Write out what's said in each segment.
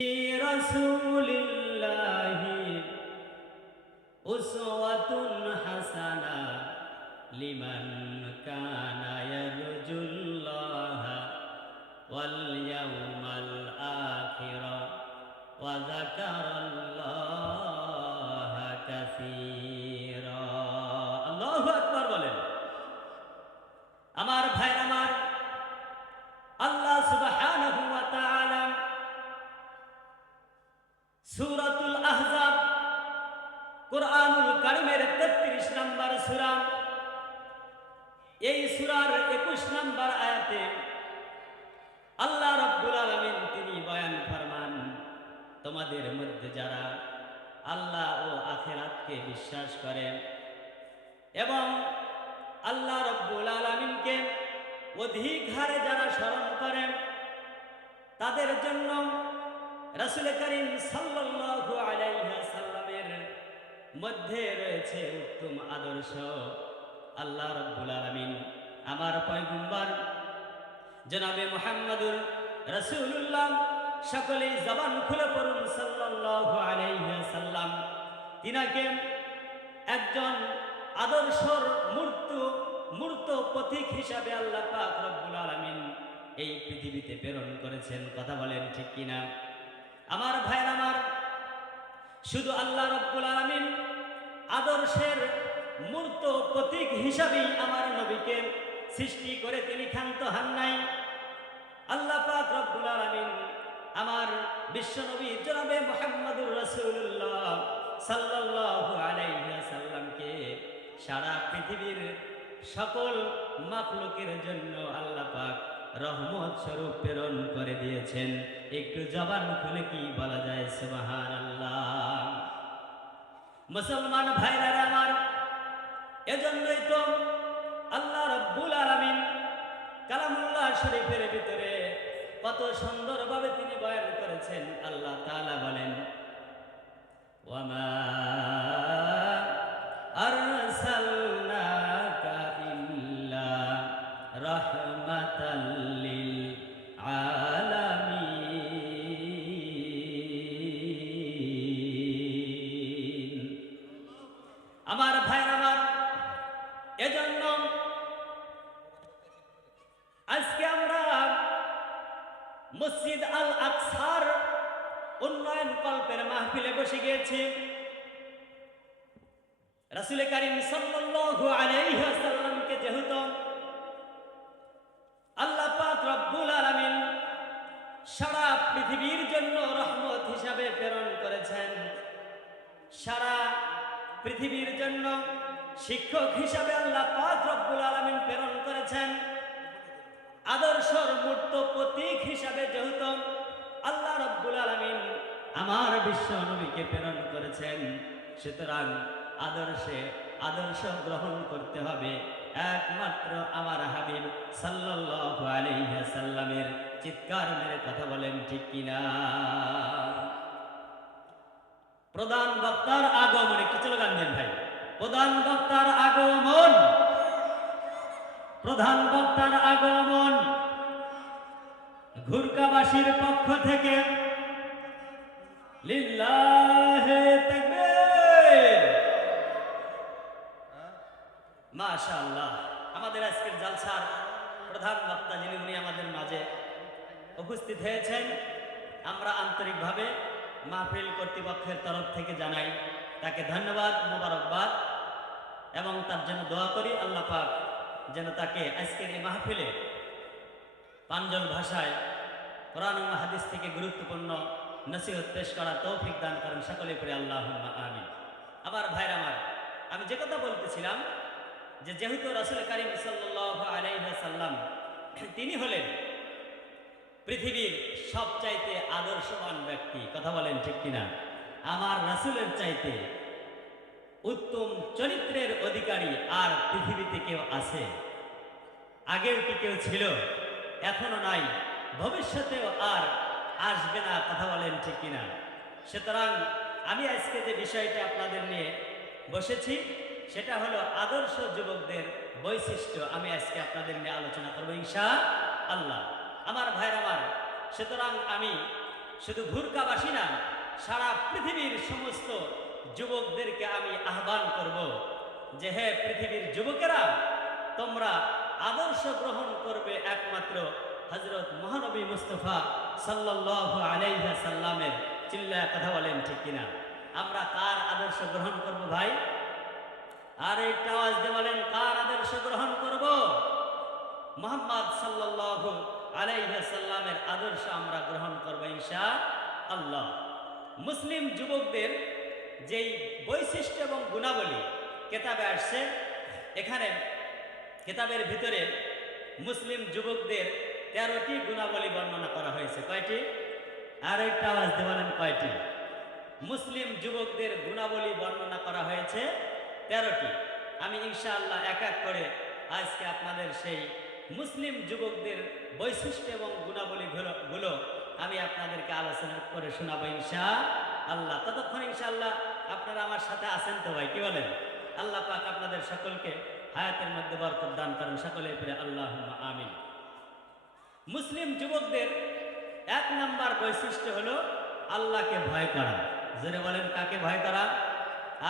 رسول الله أسوة حسنة لمن كان يرجو الله واليوم الآخر وذكر الله كثيرا. আহজাব, কোরআনুল কারিমের 33 নম্বর সূরা। এই সূরার 21 নম্বর আয়াতে আল্লাহ রাব্বুল আলামিন তিনি বয়ান ফরমান, তোমাদের মধ্যে যারা আল্লাহ ও আখেরাতকে বিশ্বাস করেন এবং আল্লাহ রব্বুল আলমিনকে অধিক হারে যারা স্মরণ করেন তাদের জন্য রাসুল করিম সাল্লাল্লাহু আলাইহি সাল্লামের মধ্যে রয়েছে উত্তম আদর্শ। আল্লাহ রব্বুল আলামিন আমার পয়গম্বর, জনাবে মুহাম্মদুর রাসূলুল্লাহ, সকলেই জবান খুলে পড়ুন সাল্লাল্লাহু আলাইহি সাল্লাম তিনাকে একজন আদর্শর মূর্ত মূর্ত প্রতীক হিসাবে আল্লাহ পাক রব্বুল আলামিন এই পৃথিবীতে প্রেরণ করেছেন। কথা বলেন ঠিক কিনা? আমার ভাইয়ের আমার, শুধু আল্লাহ রব্বুল আলামিন আদর্শের মূর্ত প্রতীক হিসাবেই আমার নবীকে সৃষ্টি করে তিনি ক্ষান্ত হন নাই। আল্লাহ পাক রব্বুল আলামিন আমার বিশ্বনবী জনাবে মুহাম্মদুর রাসূলুল্লাহ সাল্লাল্লাহু আলাইহি সাল্লামকে সারা পৃথিবীর সকল মাখলুকের জন্য আল্লাহ পাক রহমত স্বরূপ প্রেরণ করে দিয়েছেন। একটু জবান খুলে কি বলা যায়? সুবহানাল্লাহ। মুসলমান ভাইরা আমার, এজন্যই তো আল্লাহ রব্বুল আলামিন কালামুল্লাহ শরীফের ভিতরে কত সুন্দরভাবে তিনি বয়ান করেছেন। আল্লাহ তাআলা বলেন ওয়ামা আরসালনাকা মসজিদ আল আকসার উন্নয়ন কল্পের মাহফিলে বসে গিয়েছি। রাসুল করিম সাল্লাল্লাহু আলাইহি ওয়াসাল্লামকে যেহেতু আল্লাহ পাক রব্বুল আলামিন সারা পৃথিবীর জন্য রহমত হিসাবে প্রেরণ করেছেন, সারা পৃথিবীর জন্য শিক্ষক হিসাবে আল্লাহ পাক রব্বুল আলামিন প্রেরণ করেছেন। আদর্শর মূর্ত প্রতীক হিসাবে যেহেতু আল্লাহ রব্বুল আলামিন আমার বিশ্ব নবীকে প্রেরণ করেছেন, সুতরাং আদর্শে আদর্শ গ্রহণ করতে হবে। একমাত্র আমার হাবিব সাল্লাল্লাহু আলাইহি সাল্লামের চিৎকার মেরে কথা বলেন ঠিক কিনা? প্রধান বক্তার আগমন চলো গান দেন ভাই? প্রধান বক্তার আগমন। প্রধান বক্তার আগমন। ঘুরকাবাসীর পক্ষ থেকে লিল্লাহে আমাদের আজকের জালসার প্রধান বক্তা যিনি, উনি আমাদের মাঝে উপস্থিত হয়েছেন। আমরা আন্তরিকভাবে মাহফিল কর্তৃপক্ষের তরফ থেকে জানাই তাকে ধন্যবাদ, মোবারকবাদ, এবং তার জন্য দোয়া করি। আল্লাহ পাক যেন তাকে আজকের এই মাহফিলে পাঞ্জল ভাষায় কোরআন হাদিস থেকে গুরুত্বপূর্ণ নসিহত পেশ করা তৌফিক দান করেন সকলে পরে আল্লাহ আমিন। আবার ভাইর আমার, আমি যে কথা বলতেছিলাম যে যেহেতু রাসুল করিম সাল্লাহ আলাইসাল্লাম তিনি হলেন পৃথিবীর সবচাইতে আদর্শবান ব্যক্তি, কথা বলেন ঠিক কিনা? আমার রাসুলের চাইতে উত্তম চরিত্রের অধিকারী আর পৃথিবীতে কেউ আছে। আগেও কি কেউ ছিল? এখনও নাই। ভবিষ্যতেও আর আসবে না, কথা বলেন ঠিক কিনা? সুতরাং আমি আজকে যে বিষয়টা আপনাদের নিয়ে বসেছি, সেটা হলো আদর্শ যুবকদের বৈশিষ্ট্য আমি আজকে আপনাদের নিয়ে আলোচনা করব ইনশা আল্লাহ আমার ভাইর আমার, সুতরাং আমি শুধু ভুরকাবাসী না, সারা পৃথিবীর সমস্ত যুবকদেরকে আমি আহ্বান করব যে হে পৃথিবীর যুবকেরা, তোমরা আদর্শ গ্রহণ করবে একমাত্র হজরত মহানবী মুস্তফা সাল্লাল্লাহু আলাইহি সাল্লামের চিল্লা কথা বলেন, ঠিক কিনা? আমরা কার আদর্শ গ্রহণ করব ভাই? আর একটা আওয়াজ দিয়ে বলেন, কার আদর্শ গ্রহণ করব? মোহাম্মদ সাল্লাল্লাহু আলাইহি সাল্লামের আদর্শ আমরা গ্রহণ করব ইনশা আল্লাহ মুসলিম যুবকদের যেই বৈশিষ্ট্য এবং গুণাবলী কেতাবে আসছে, এখানে কেতাবের ভিতরে মুসলিম যুবকদের তেরোটি গুণাবলী বর্ণনা করা হয়েছে। কয়টি? আর একটা আওয়াজ দিয়ে বলেন কয়টি? মুসলিম যুবকদের গুণাবলী বর্ণনা করা হয়েছে তেরোটি। আমি ইনশাআল্লাহ এক এক করে আজকে আপনাদের সেই মুসলিম যুবকদের বৈশিষ্ট্য এবং গুণাবলীগুলো, গুলো আমি আপনাদেরকে আলোচনা করে শোনাবো ইনশা আল্লাহ ততক্ষণ ইনশাআল্লাহ আপনারা আমার সাথে আছেন তো ভাই, কি বলেন? আল্লাহ পাক আপনাদের সকলকে হায়াতের মধ্যে বরকত দান করেন। সকলে পরে আল্লাহ আমিন। মুসলিম যুবকদের এক নাম্বার বৈশিষ্ট্য হলো আল্লাহকে ভয় করা। জোরে বলেন, কাকে ভয় করা?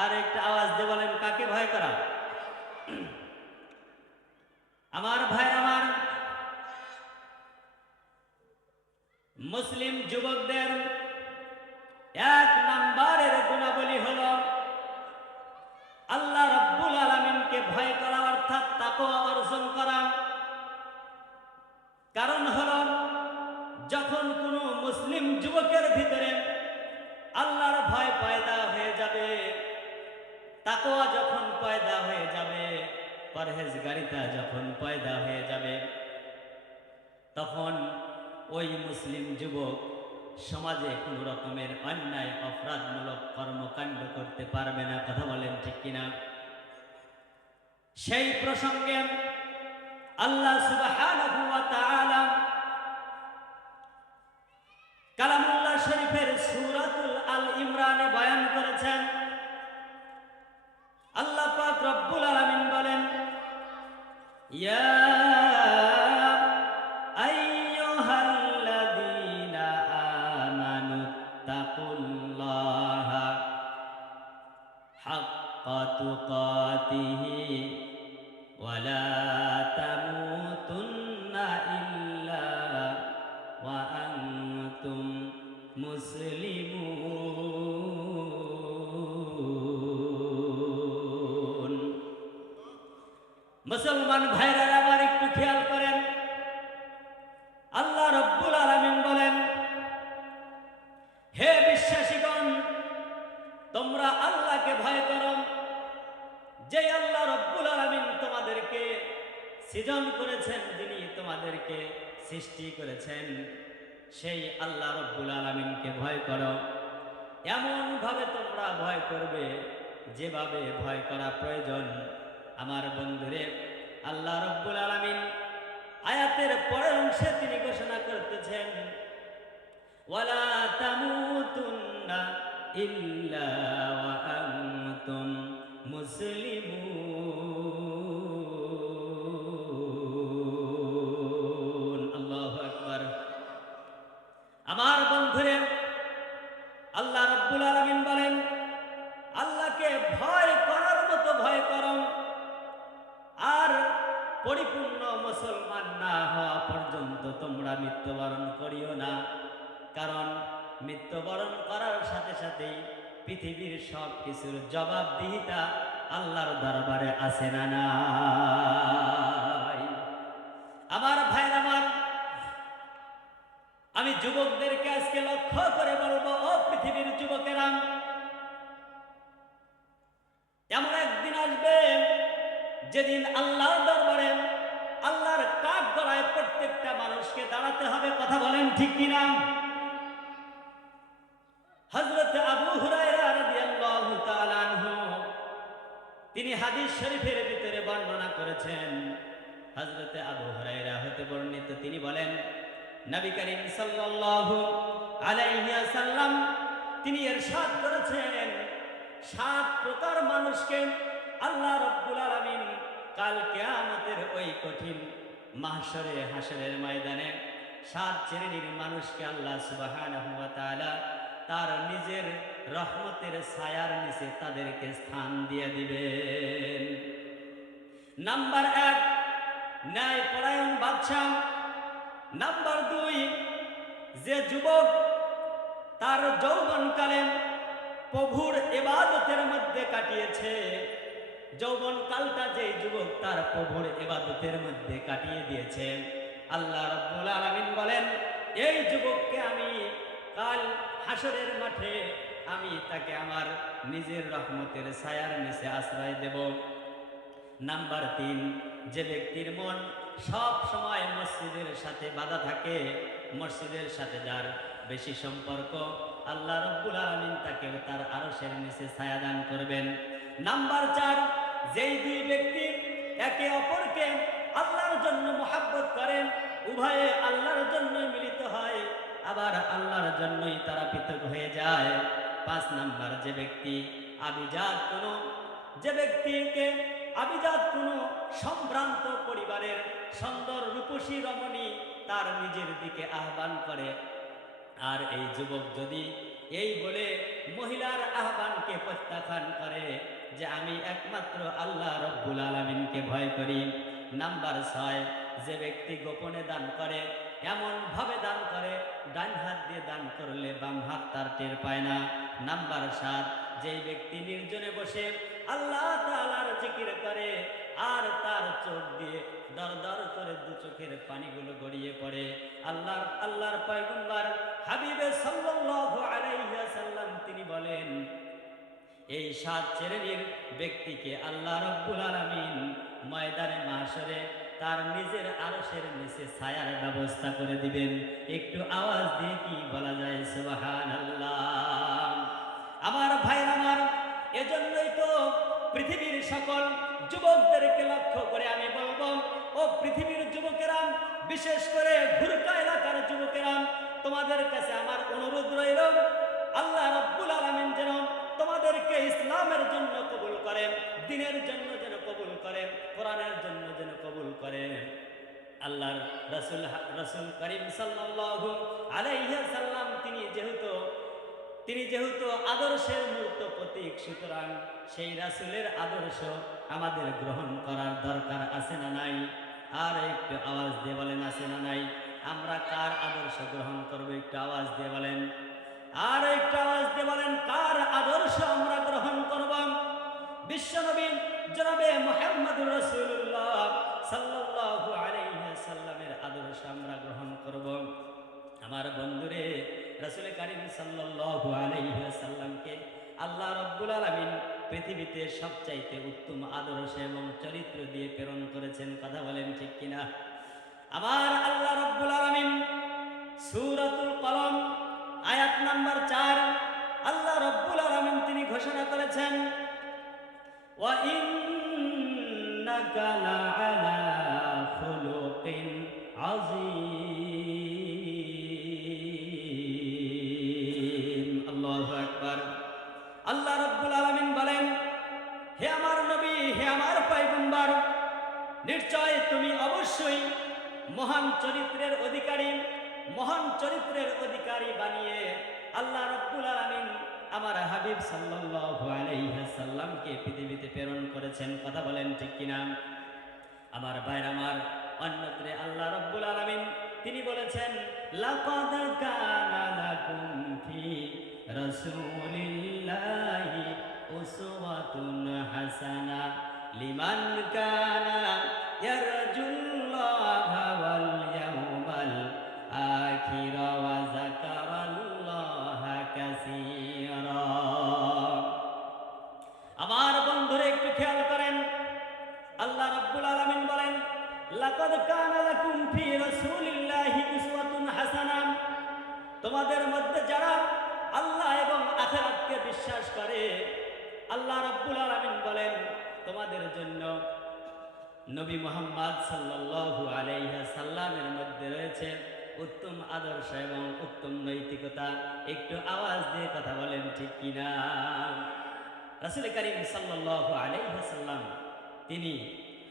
আর একটা আওয়াজ দিয়ে বলেন, কাকে ভয় করা? আমার ভাই আমার। মুসলিম যুবকদের এক নাম্বারের গুণাবলী হল আল্লাহ রব্বুল আলমিনকে ভয় করা, অর্থাৎ তাকওয়া অর্জন যুবকের ভিতরে আল্লাহর ভয় পয়দা হয়ে যাবে, তাকওয়া যখন পয়দা হয়ে যাবে, পরহেজগারিতা যখন পয়দা হয়ে যাবে, তখন ওই মুসলিম যুবক সমাজে কোনো রকমের অন্যায়, অপরাধমূলক কর্মকাণ্ড করতে পারবে না, কথা বলেন ঠিক কিনা? সেই প্রসঙ্গে আল্লাহ সুবহানাহু হাক্কা তুকাতিহি ولا تموتن إلا وأنتم مسلمون মুসলমান ভাইরা আবার একটু খেয়াল করেন আল্লাহ রব্বুল আলামিন বলেন হে বিশ্বাসীগণ তোমরা আল্লাহকে ভয় করো সৃজন করেছেন, যিনি তোমাদেরকে সৃষ্টি করেছেন। সেই আল্লাহ রব্বুল আলামিনকে ভয় করো। এমন ভাবে তোমরা ভয় করবে, যেভাবে ভয় করা প্রয়োজন। আমার বন্ধুরে, আল্লাহ রব্বুল আলামিন আয়াতের পরের অংশে তিনি ঘোষণা করতেছেন, ওয়ালা ইল্লা মুসলিমুন। না হওয়া পর্যন্ত তোমরা মৃত্যুবরণ করিও না। কারণ মৃত্যুবরণ করার সাথে সাথেই পৃথিবীর সব কিছুর জবাবদিহিতা আল্লাহর দরবারে আছে না নাই। আমার ভাইয়ের আমার, আমি যুবকদেরকে আজকে লক্ষ্য করে বলব, ও পৃথিবীর যুবকেরা, এমন একদিন আসবে যেদিন আল্লাহর দরবারে আল্লাহর কাক গড়ায় প্রত্যেকটা মানুষকে দাঁড়াতে হবে, কথা বলেন ঠিক কিনা? হযরত আবু তিনি হাদিস শরীফের ভিতরে বর্ণনা করেছেন। হযরত আবু হুরায়রা হতে বর্ণিত, তিনি বলেন, নবী করিম সাল্লাল্লাহু আলাইহি ওয়াসাল্লাম, তিনি ইরশাদ করেছেন, সাত প্রকার মানুষকে আল্লাহ রব্বুল আলামিন কাল কিয়ামতের ওই কঠিন মাহশরে হাসরের ময়দানে সাত শ্রেণির মানুষকে আল্লাহ তাআলা তার নিজের রহমতের ছায়ার নিচে তাদেরকে স্থান দিয়ে দিবেন। নাম্বার এক, ন্যায় পরায়ণ বাদশাহ। নাম্বার দুই, যে যুবক তার যৌবনকালে প্রভুর এবাদতের মধ্যে কাটিয়েছে যৌবনকালটা যে যুবক তার প্রভুর এবাদতের মধ্যে কাটিয়ে দিয়েছে। আল্লাহ রব্বুল আলামিন বলেন, এই যুবককে আমি কাল হাসরের মাঠে আমি তাকে আমার নিজের রহমতের ছায়ার নিচে আশ্রয় দেব। নাম্বার তিন, যে ব্যক্তির মন সব সময় মসজিদের সাথে বাধা থাকে, মসজিদের সাথে যার বেশি সম্পর্ক, আল্লাহ রব্বুল আলমিন তাকেও তার আরশের নিচে ছায়া দান করবেন। নাম্বার চার, যেই দুই ব্যক্তি একে অপরকে আল্লাহর জন্য মোহাব্বত করেন, উভয়ে আল্লাহর জন্যই মিলিত হয়, আবার আল্লাহর জন্যই তারা পৃথক হয়ে যায়। পাঁচ নাম্বার, যে ব্যক্তি আবিজাত কোনো, যে ব্যক্তিকে আবিজাত কোনো সম্ভ্রান্ত পরিবারের সুন্দর রূপসী রমণী তার নিজের দিকে আহ্বান করে। আর এই যুবক যদি এই বলে মহিলার আহ্বানকে প্রত্যাখ্যান করে যে আমি একমাত্র আল্লাহ রব্বুল আলমিনকে ভয় করি। নাম্বার ছয়, যে ব্যক্তি গোপনে দান করে এমন ভাবে দান করে, ডান হাত দিয়ে দান করলে বাম হাত তার টের পায় না। নাম্বার সাত, যেই ব্যক্তি নির্জনে বসে আল্লাহ তাআলার জিকির করে, আর তার চোখ দিয়ে দর দর করে দু চোখের পানিগুলো গড়িয়ে পড়ে। আল্লাহর আল্লাহর পয়গম্বর হাবিবে সাল্লাল্লাহু আলাইহি ওয়াসাল্লাম তিনি বলেন এই সাত শ্রেণির ব্যক্তিকে আল্লাহ রব্বুল আলামিন ময়দানে মাসরে তার নিজের আরশের নিচে ছায়ার ব্যবস্থা করে দিবেন। একটু আওয়াজ দিয়ে কি বলা যায়? সুবহানাল্লাহ। আমার ভাইয়ের আমার, এজন্যই তো পৃথিবীর সকল যুবকদেরকে লক্ষ্য করে আমি বলব, ও পৃথিবীর যুবকেরা বিশেষ করে ঘুরকা এলাকার যুবকেরা তোমাদের কাছে আমার অনুরোধ রইল, আল্লাহ রব্বুল আলামিন যেন তোমাদেরকে ইসলামের জন্য কবুল করেন, দিনের জন্য যেন কবুল করেন, কোরআনের জন্য যেন কবুল করেন। আল্লাহর রাসূল রাসূল করিম সাল্লাল্লাহু আলাইহি সাল্লাম তিনি যেহেতু তিনি যেহেতু আদর্শের মূর্ত প্রতীক, সুতরাং সেই রাসূলের আদর্শ আমাদের গ্রহণ করার দরকার আছে না নাই? আর একটু আওয়াজ দিয়ে বলেন, আছে না নাই? আমরা কার আদর্শ গ্রহণ করব? একটু আওয়াজ দিয়ে বলেন। আর একটু আওয়াজ দিয়ে বলেন, কার আদর্শ আমরা গ্রহণ করব? আমার বন্ধুরে রাসূল কারীম সাল্লামকে আল্লাহ রাব্বুল আলামিন পৃথিবীতে সবচাইতে উত্তম আদর্শ এবং চরিত্র দিয়ে প্রেরণ করেছেন। কথা বলেন ঠিক কিনা? আমার আল্লাহ রাব্বুল আলামিন সূরাতুল কলম, আয়াত নাম্বার চার, আল্লাহ রাব্বুল আলামিন তিনি ঘোষণা করেছেন লাআলা খুলুকিন অবশ্যই মহান চরিত্রের অধিকারী, মহান চরিত্রের অধিকারী বানিয়ে আল্লাহ রাব্বুল আলামিন আমার হাবিব সাল্লাল্লাহু সাল্লামকে পৃথিবীতে প্রেরণ করেছেন। কথা বলেন ঠিক কিনা? আমার ভাইর আমার অন্যত্রে আল্লাহ রব্বুল আলামিন তিনি বলেছেন হাসানা লিমান কানা কাসীরা আমার বন্ধুরে, একটু খেয়াল করেন। আল্লাহ রাব্বুল আলামিন বলেন, লাকাদ কানা লাকুম ফি রাসূলিল্লাহি উসওয়াতুন হাসানা। তোমাদের মধ্যে যারা আল্লাহ এবং আখিরাতকে বিশ্বাস করে, আল্লাহ রাব্বুল আলামিন বলেন, তোমাদের জন্য নবী মোহাম্মদ সাল্লাল্লাহু আলাইহি সাল্লামের মধ্যে রয়েছে উত্তম আদর্শ এবং উত্তম নৈতিকতা। একটু আওয়াজ দিয়ে কথা বলেন, ঠিক কিনা? রাসুল করিম সাল্লাল্লাহু আলাইহি সাল্লাম তিনি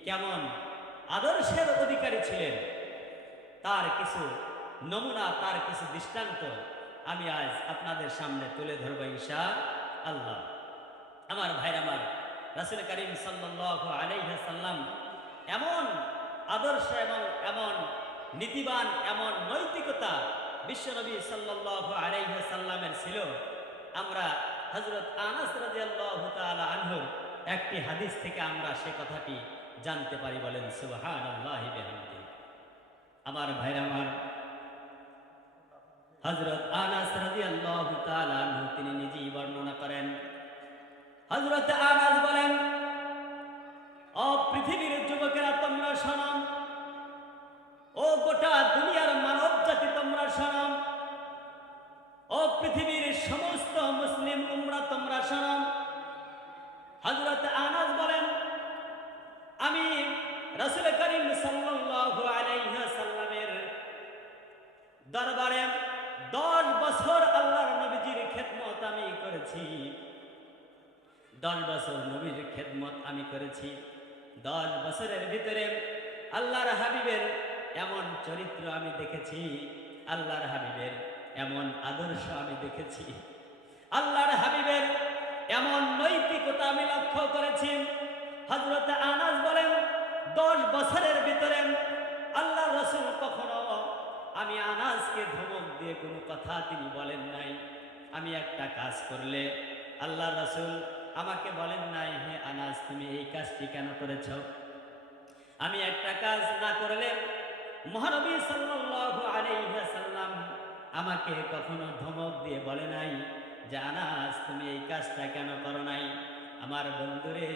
কেমন আদর্শের অধিকারী ছিলেন? তার কিছু নমুনা, তার কিছু দৃষ্টান্ত আমি আজ আপনাদের সামনে তুলে ধরবো ইনশা আল্লাহ আমার ভাইর আমার, রাসুল করিম সাল্লাল্লাহু আলাইহি সাল্লাম এমন আদর্শ এবং এমন নীতিবান এমন নৈতিকতা বিশ্বনবী সাল্লাল্লাহু আলাইহি সাল্লামের ছিল। আমরা হজরত আনাস আনহুর একটি হাদিস থেকে আমরা সে কথাটি জানতে পারি বলেন বিহামদিহি। আমার ভাইরা আমার হজরত আনাস রাদিয়াল্লাহু তাআলা আনহু, তিনি নিজেই বর্ণনা করেন। হজরত আনাস বলেন ও পৃথিবীর যুবকেরা, তোমরা শোনো ও গোটা দুনিয়ার মানব জাতি তোমরা শোনো ও পৃথিবীর সমস্ত মুসলিম উমরা তোমরা শোনো হযরত আনাস বলেন, আমি রসুল করিম সাল্লামের দরবারে দশ বছর আল্লাহর নবীজির খেদমত আমি করেছি। দশ বছর নবীর খেদমত আমি করেছি। দশ বছরের ভিতরে আল্লাহর হাবিবের এমন চরিত্র আমি দেখেছি, আল্লাহর হাবিবের এমন আদর্শ আমি দেখেছি। আল্লাহর হাবিবের এমন নৈতিকতা আমি লক্ষ্য করেছি। হজরত আনাস বলেন, দশ বছরের ভিতরে আল্লাহ রসুল কখনো আমি আনাজকে ধমক দিয়ে কোনো কথা তিনি বলেন নাই। আমি একটা কাজ করলে আল্লাহ রসুল আমাকে বলেন নাই, হে আনাজ তুমি এই কাজটি কেন করেছ? আমি একটা কাজ না করলে মহানবী সাল্লাল্লাহু আলাইহি সাল্লাম আমাকে কখনো ধমক দিয়ে বলে নাই, যে আনাস তুমি এই কাজটা কেন করো নাই? আমার বন্ধুরে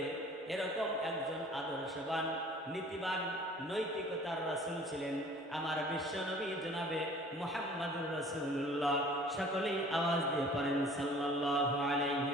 এরকম একজন আদর্শবান, নীতিবান, নৈতিকতার রাসূল ছিলেন। আমার বিশ্বনবী জনাবে মুহাম্মাদুর রাসূলুল্লাহ। সকলেই আওয়াজ দিয়ে পড়েন সাল্লাল্লাহু আলাইহি